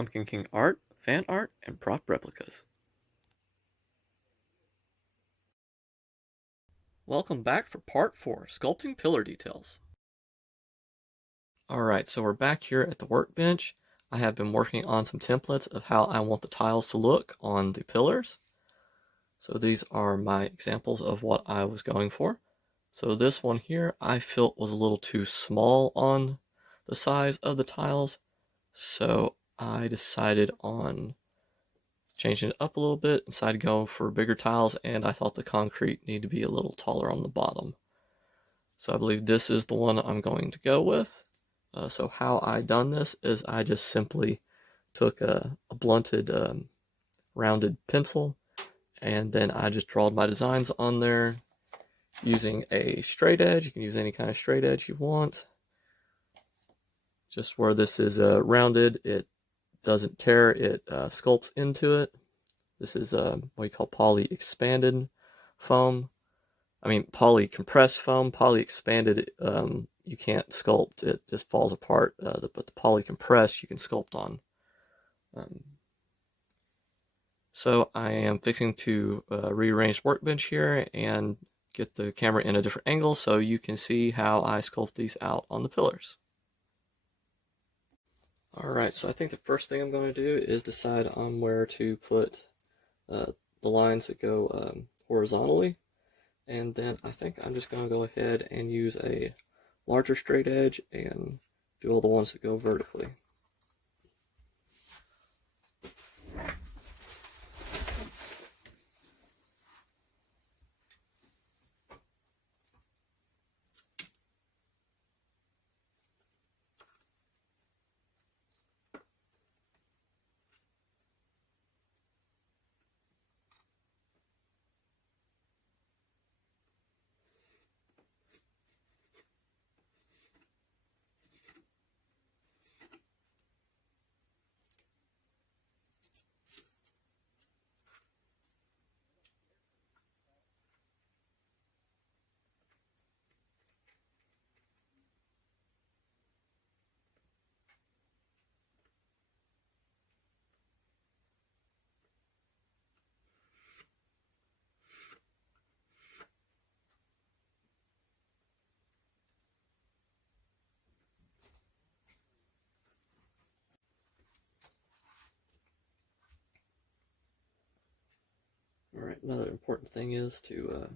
Pumpkin King art, fan art, and prop replicas. Welcome back for part 4, sculpting pillar details. Alright, so we're back here at the workbench. I have been working on some templates of how I want the tiles to look on the pillars. So these are my examples of what I was going for. So this one here I felt was a little too small on the size of the tiles, so I decided on changing it up a little bit, decided to go for bigger tiles, and I thought the concrete needed to be a little taller on the bottom. So I believe this is the one I'm going to go with. So how I done this is I just simply took a blunted rounded pencil, and then I just drawed my designs on there using a straight edge. You can use any kind of straight edge you want. Just where this is rounded, it doesn't tear, it sculpts into it. This is what we call poly expanded foam. Poly compressed foam. Poly expanded, you can't sculpt, it just falls apart. But the poly compressed you can sculpt on. So I am fixing to rearrange the workbench here and get the camera in a different angle so you can see how I sculpt these out on the pillars. Alright, so I think the first thing I'm going to do is decide on where to put the lines that go horizontally. And then I think I'm just going to go ahead and use a larger straight edge and do all the ones that go vertically. Alright, another important thing is to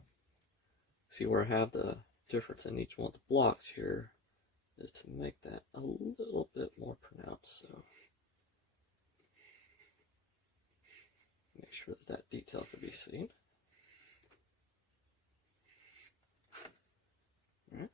see where I have the difference in each one of the blocks here, is to make that a little bit more pronounced. So make sure that that detail can be seen. Alright.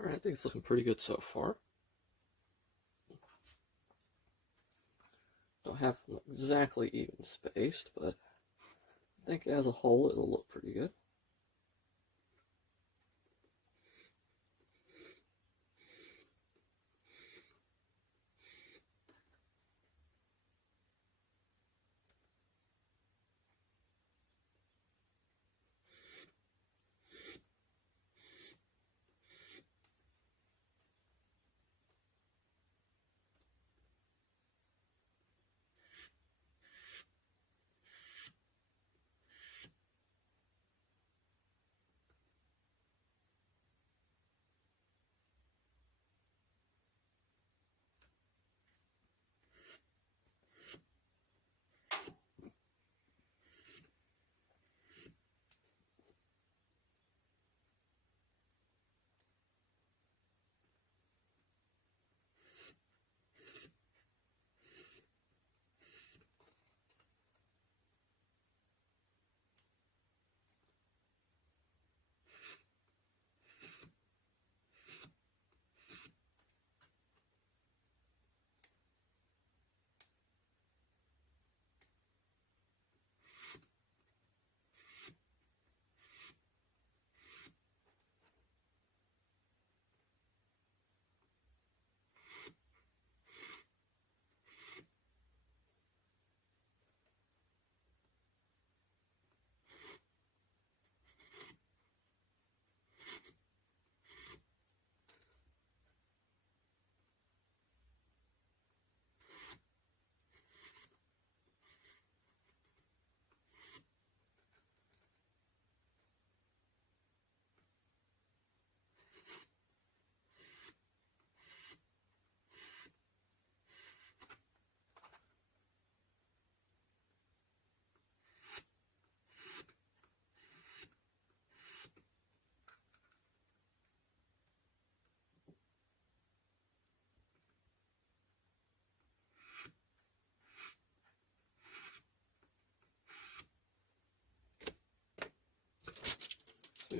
Alright, I think it's looking pretty good so far. Don't have them exactly even spaced, but I think as a whole it'll look pretty good.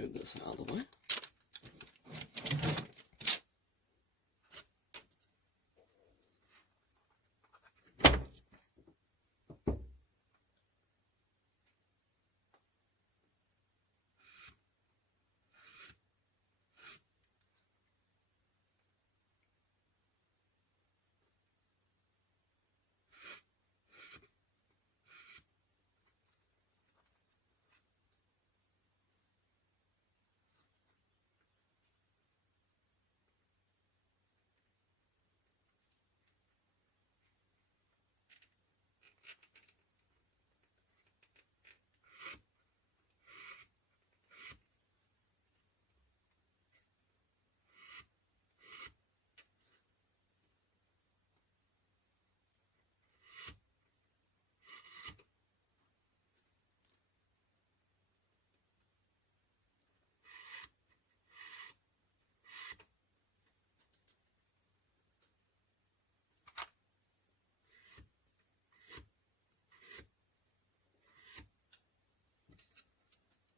move this out of the way.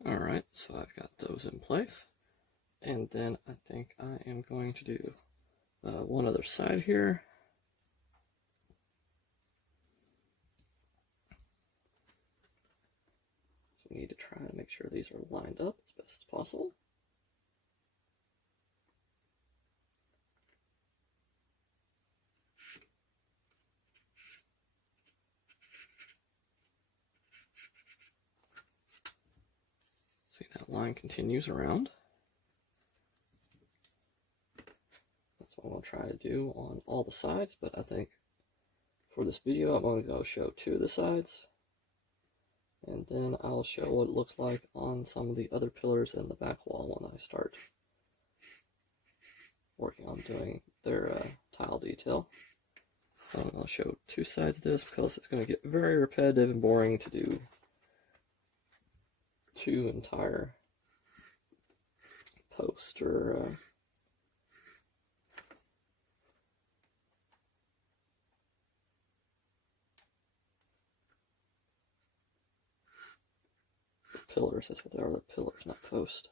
Alright, so I've got those in place. And then I think I am going to do one other side here. So we need to try to make sure these are lined up as best as possible. See, that line continues around. That's what I'm going to try to do on all the sides, but I think for this video I'm going to go show 2 of the sides, and then I'll show what it looks like on some of the other pillars in the back wall when I start working on doing their tile detail. I'll show 2 sides of this because it's going to get very repetitive and boring to do 2 entire posts or pillars. That's what they are, the pillars, not posts.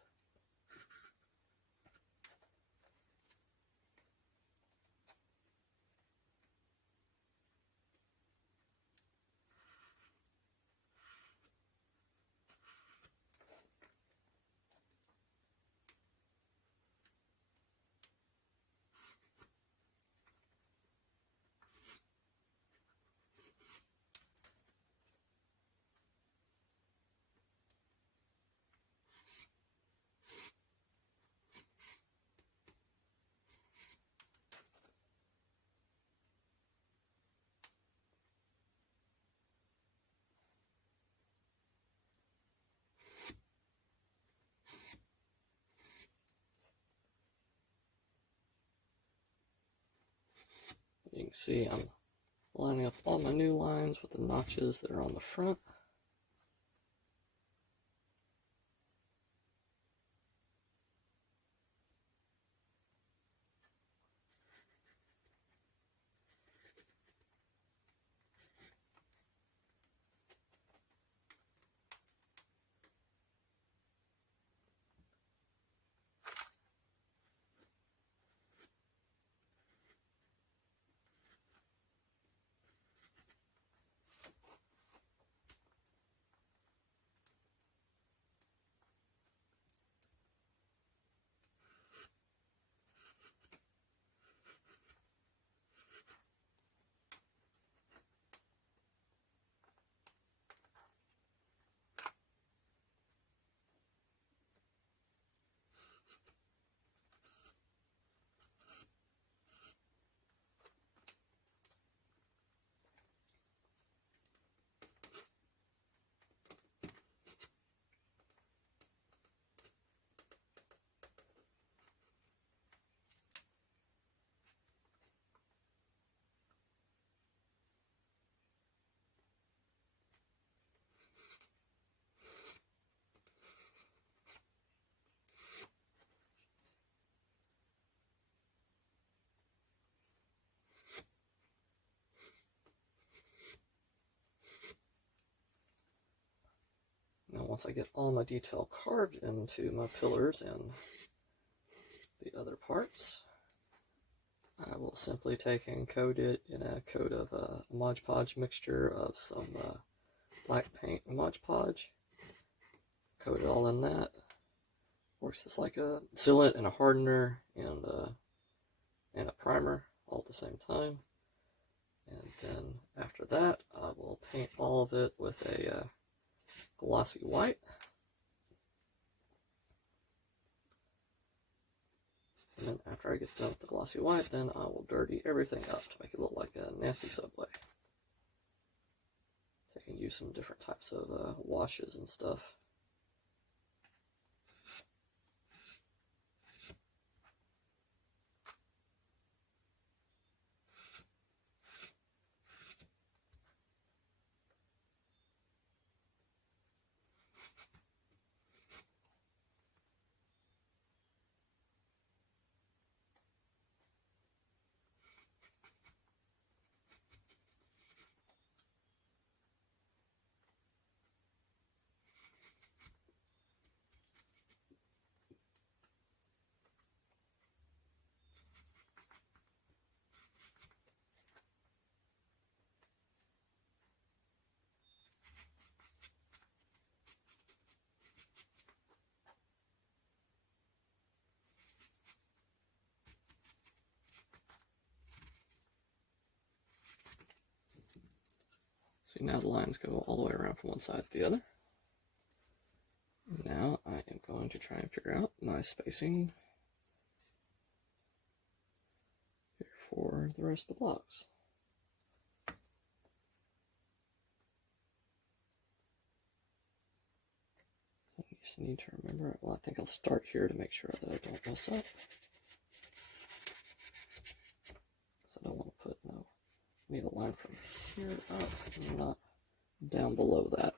You can see I'm lining up all my new lines with the notches that are on the front. once I get all my detail carved into my pillars and the other parts, I will simply take and coat it in a coat of a Mod Podge mixture of some black paint and Mod Podge. Coat it all in that. Works as like a sealant and a hardener and a primer all at the same time. And then after that, I will paint all of it with a glossy white. And then after I get done with the glossy white, then I will dirty everything up to make it look like a nasty Subway. I can use some different types of washes and stuff. See, now the lines go all the way around from one side to the other. Now I am going to try and figure out my spacing here for the rest of the blocks. I just need to remember, well, I think I'll start here to make sure that I don't mess up. Because I don't want to put need a line from here up and not down below that.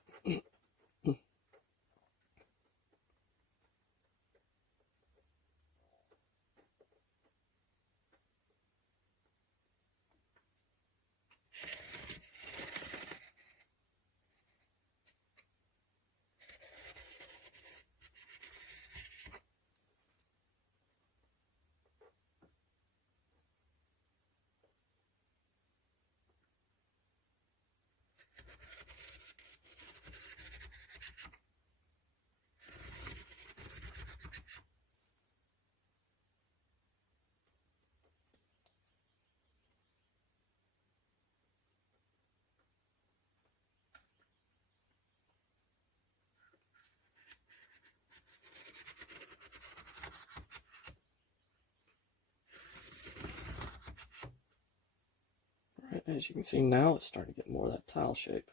Right, as you can see now, it's starting to get more of that tile shape.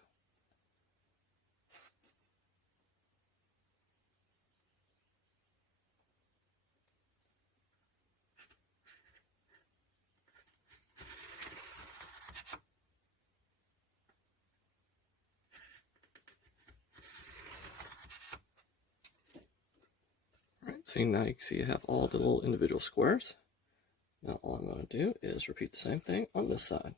Alright, see, now you can see you have all the little individual squares. Now all I'm going to do is repeat the same thing on this side.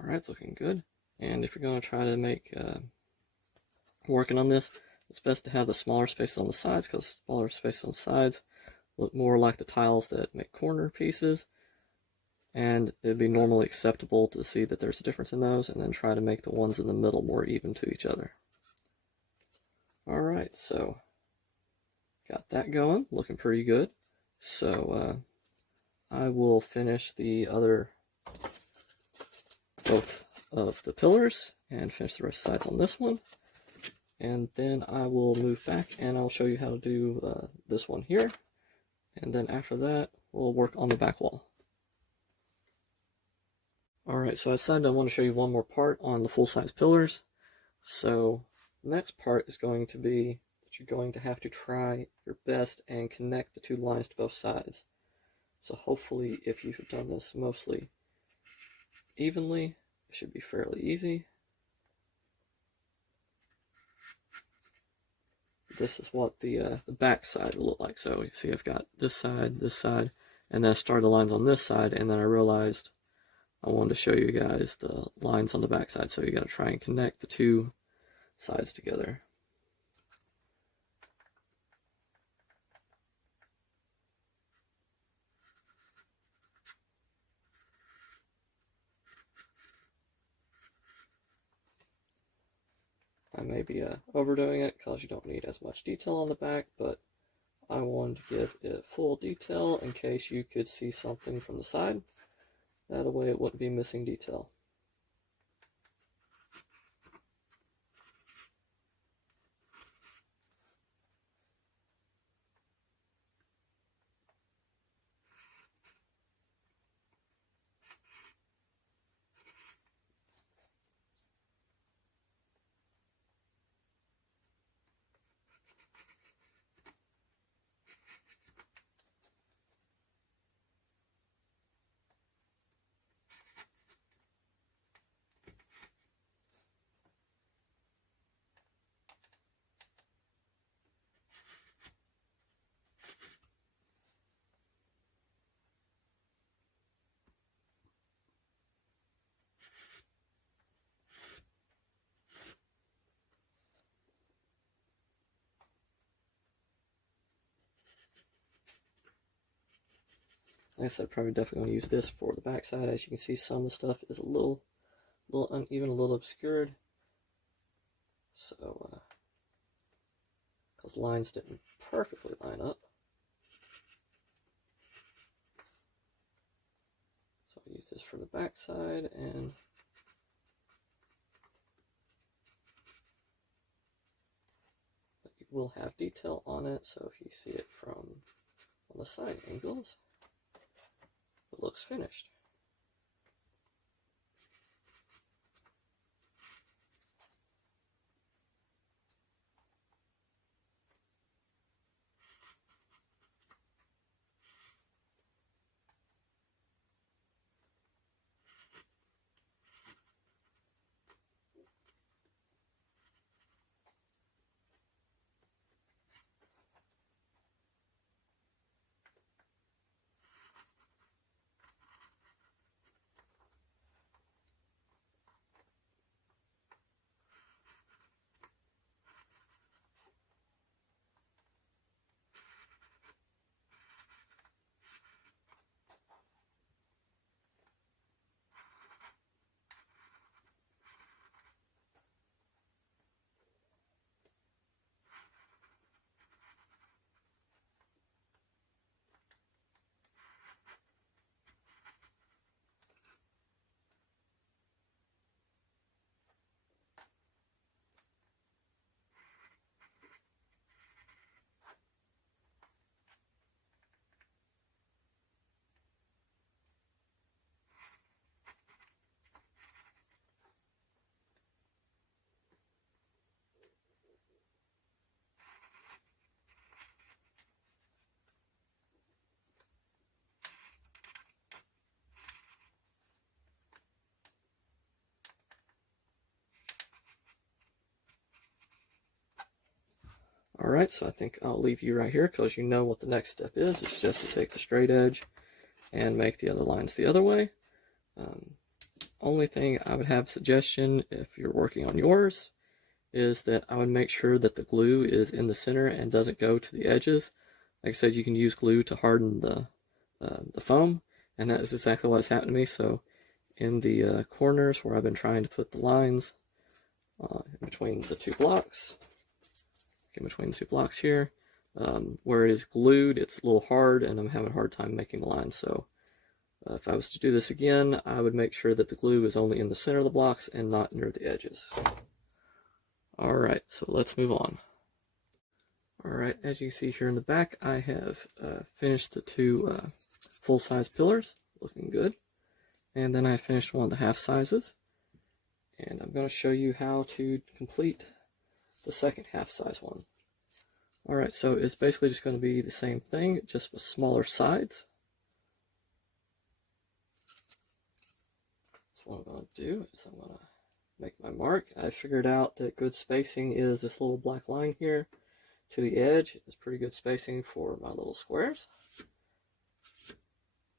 Alright, it's looking good. And if you're going to try to make working on this, it's best to have the smaller spaces on the sides, because smaller spaces on the sides look more like the tiles that make corner pieces, and it'd be normally acceptable to see that there's a difference in those, and then try to make the ones in the middle more even to each other. Alright, so got that going, looking pretty good. So I will finish the other both of the pillars and finish the rest of the sides on this one, and then I will move back and I'll show you how to do this one here, and then after that we'll work on the back wall. Alright, so I decided I want to show you one more part on the full-size pillars. So the next part is going to be that you're going to have to try your best and connect the two lines to both sides. So hopefully, if you've done this mostly evenly, it should be fairly easy. This is what the back side will look like. So you see I've got this side, and then I started the lines on this side, and then I realized I wanted to show you guys the lines on the back side. So you got to try and connect the two sides together. I may be overdoing it because you don't need as much detail on the back, but I wanted to give it full detail in case you could see something from the side. That way it wouldn't be missing detail. Like I said, probably definitely going to use this for the back side. As you can see, some of the stuff is a little uneven, a little obscured. So, because lines didn't perfectly line up. So I'll use this for the back side, and but you will have detail on it. So if you see it from on the side angles, it looks finished. Alright, so I think I'll leave you right here because you know what the next step is. It's just to take the straight edge and make the other lines the other way. only thing I would have a suggestion if you're working on yours is that I would make sure that the glue is in the center and doesn't go to the edges. Like I said, you can use glue to harden the foam, and that is exactly what has happened to me. So in the corners where I've been trying to put the lines in between the two blocks, here, where it is glued, it's a little hard, and I'm having a hard time making the lines. So if I was to do this again, I would make sure that the glue is only in the center of the blocks and not near the edges. Alright, so let's move on. Alright, as you see here in the back, I have finished the two full-size pillars, looking good. And then I finished one of the half sizes. And I'm going to show you how to complete the second half size one. Alright, so it's basically just going to be the same thing, just with smaller sides. So what I'm going to do is I'm going to make my mark. I figured out that good spacing is this little black line here to the edge. It's pretty good spacing for my little squares.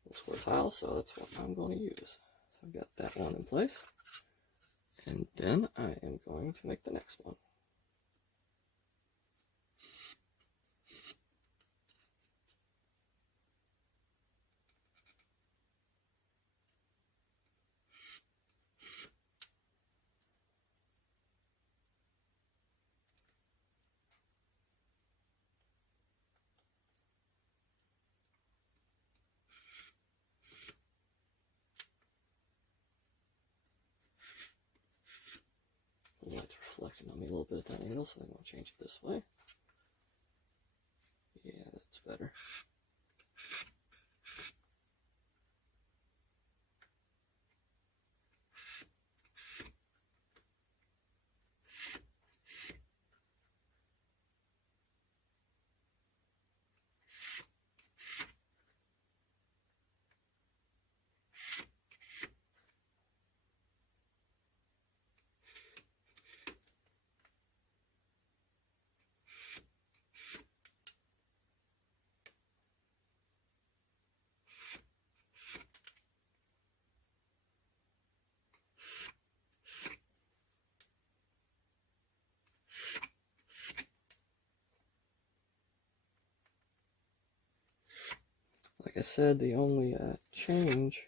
Little square tiles, so that's what I'm going to use. So I've got that one in place. And then I am going to make the next one. The light's reflecting on me a little bit at that angle, so I'm going to change it this way. Yeah, that's better. Like I said, the only change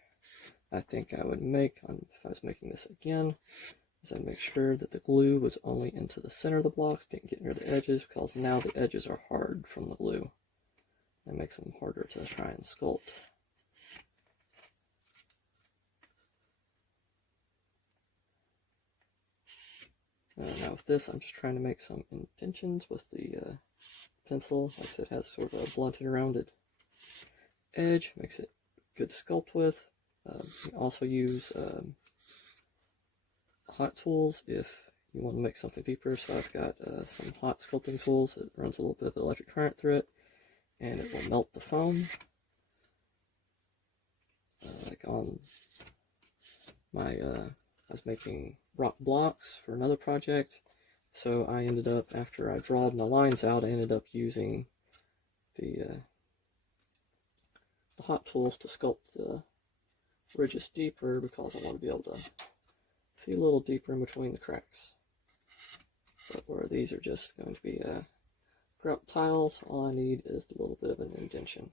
I think I would make if I was making this again is I'd make sure that the glue was only into the center of the blocks, didn't get near the edges, because now the edges are hard from the glue. That makes them harder to try and sculpt. Now with this, I'm just trying to make some indentions with the pencil. Like I said, it has sort of a blunted, rounded edge, makes it good to sculpt with. You can also use hot tools if you want to make something deeper. So I've got some hot sculpting tools. It runs a little bit of electric current through it, and it will melt the foam. Like on my, I was making rock blocks for another project, so I ended up, after I drawed my lines out, I ended up using the hot tools to sculpt the ridges deeper, because I want to be able to see a little deeper in between the cracks. But where these are just going to be grout tiles, all I need is a little bit of an indentation.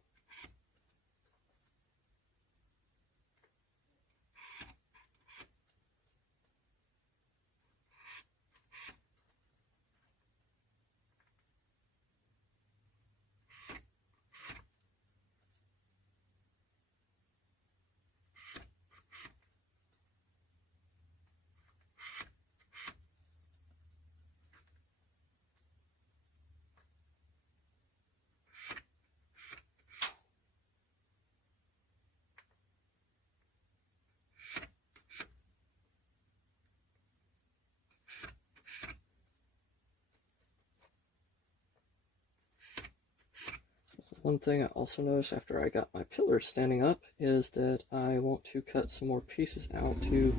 One thing I also noticed after I got my pillars standing up is that I want to cut some more pieces out to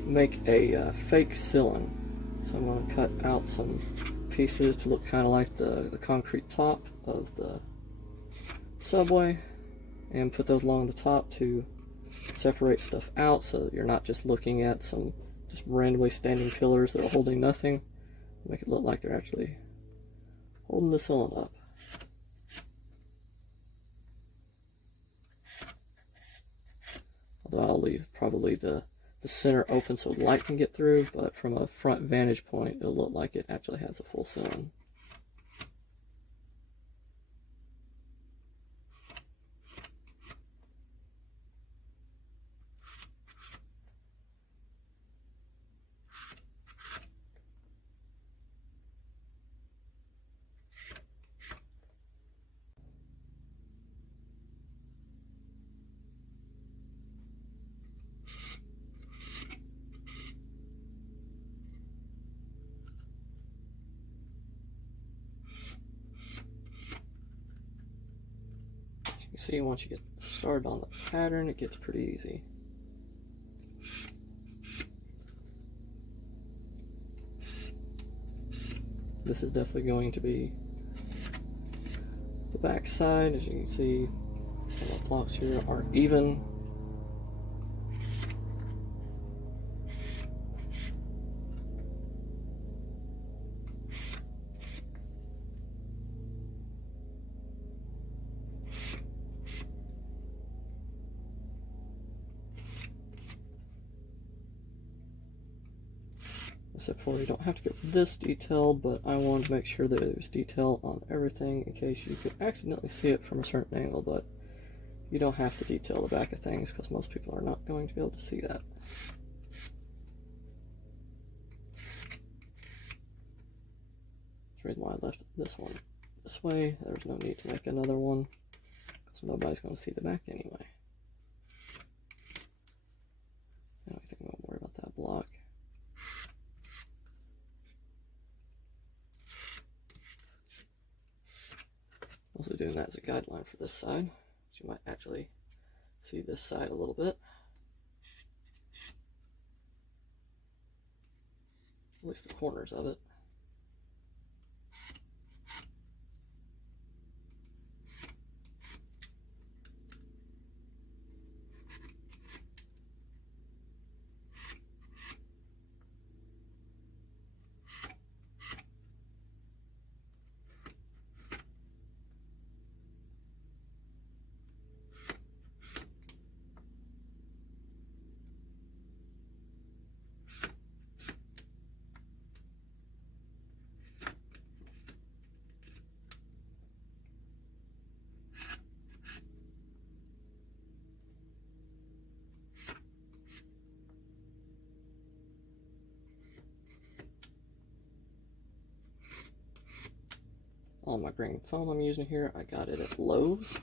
make a fake ceiling. So I'm going to cut out some pieces to look kind of like the concrete top of the Subway, and put those along the top to separate stuff out so that you're not just looking at some just randomly standing pillars that are holding nothing. Make it look like they're actually holding the ceiling up. Although I'll leave probably the center open so light can get through, but from a front vantage point it'll look like it actually has a full ceiling. See, once you get started on the pattern, it gets pretty easy. This is definitely going to be the back side. As you can see, some of the blocks here aren't even. Except for you don't have to get this detail, but I wanted to make sure that there's detail on everything in case you could accidentally see it from a certain angle, but you don't have to detail the back of things because most people are not going to be able to see that. That's the reason why I left this one this way. There's no need to make another one because nobody's going to see the back anyway. I don't think I'm going to worry about that block. Also doing that as a guideline for this side, so you might actually see this side a little bit. At least the corners of it. All my green foam I'm using here, I got it at Lowe's.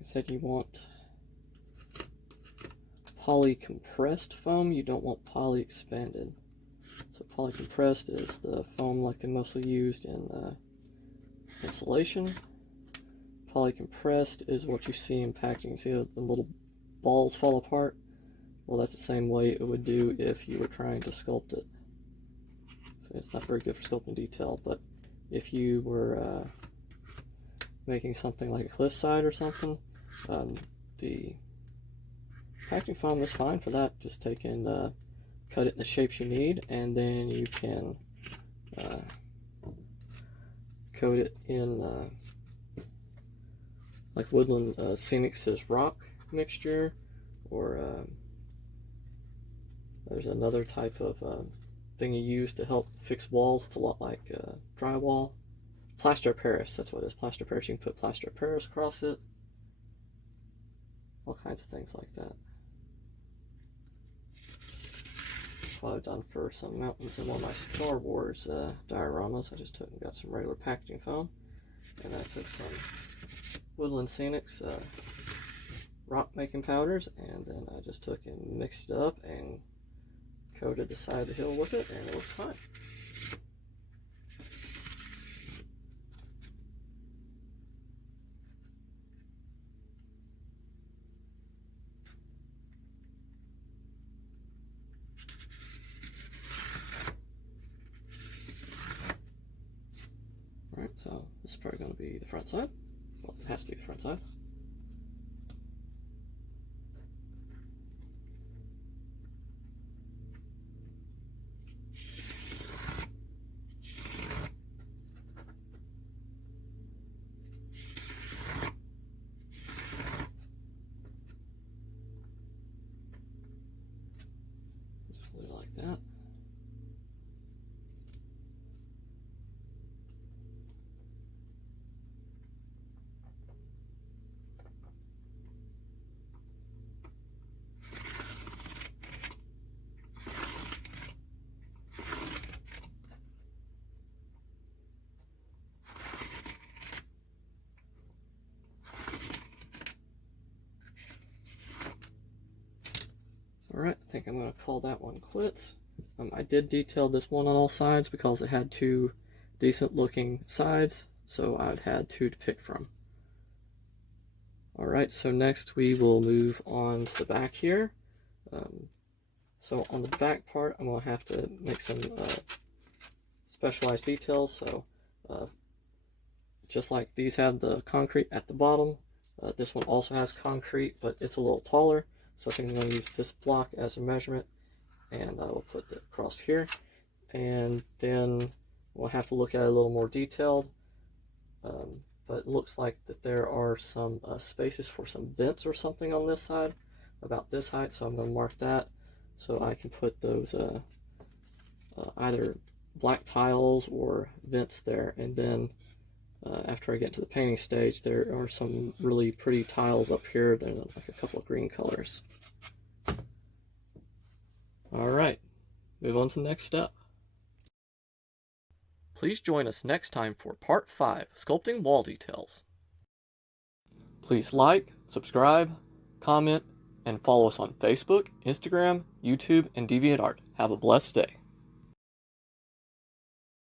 I said you want poly compressed foam, you don't want poly expanded. So poly compressed is the foam like they mostly used in insulation. Poly compressed is what you see in packaging. See the little balls fall apart? Well, that's the same way it would do if you were trying to sculpt it. So it's not very good for sculpting detail, but if you were making something like a cliffside or something, the packaging foam is fine for that. Just take and cut it in the shapes you need, and then you can coat it in like Woodland Scenics' rock mixture, or there's another type of thing you use to help fix walls. It's a lot like drywall. Plaster of Paris, that's what it is. Plaster of Paris. You can put plaster of Paris across it. All kinds of things like that. That's what I've done for some mountains in one of my Star Wars dioramas. I just took and got some regular packaging foam, and I took some Woodland Scenics rock making powders, and then I just took and mixed it up and coated the side of the hill with it, and it looks fine. Alright, so this is probably going to be the front side. Well, it has to be the front side. Alright, I think I'm going to call that one quits. I did detail this one on all sides because it had two decent looking sides, so I've had two to pick from. Alright, so next we will move on to the back here. So on the back part, I'm going to have to make some specialized details. So just like these have the concrete at the bottom, this one also has concrete, but it's a little taller. So I think I'm going to use this block as a measurement, and I will put it across here. And then we'll have to look at it a little more detailed. But it looks like that there are some spaces for some vents or something on this side, about this height. So I'm going to mark that so I can put those either black tiles or vents there. And then after I get to the painting stage, there are some really pretty tiles up here. There's like a couple of green colors. Alright, move on to the next step. Please join us next time for Part 5, Sculpting Wall Details. Please like, subscribe, comment, and follow us on Facebook, Instagram, YouTube, and DeviantArt. Have a blessed day.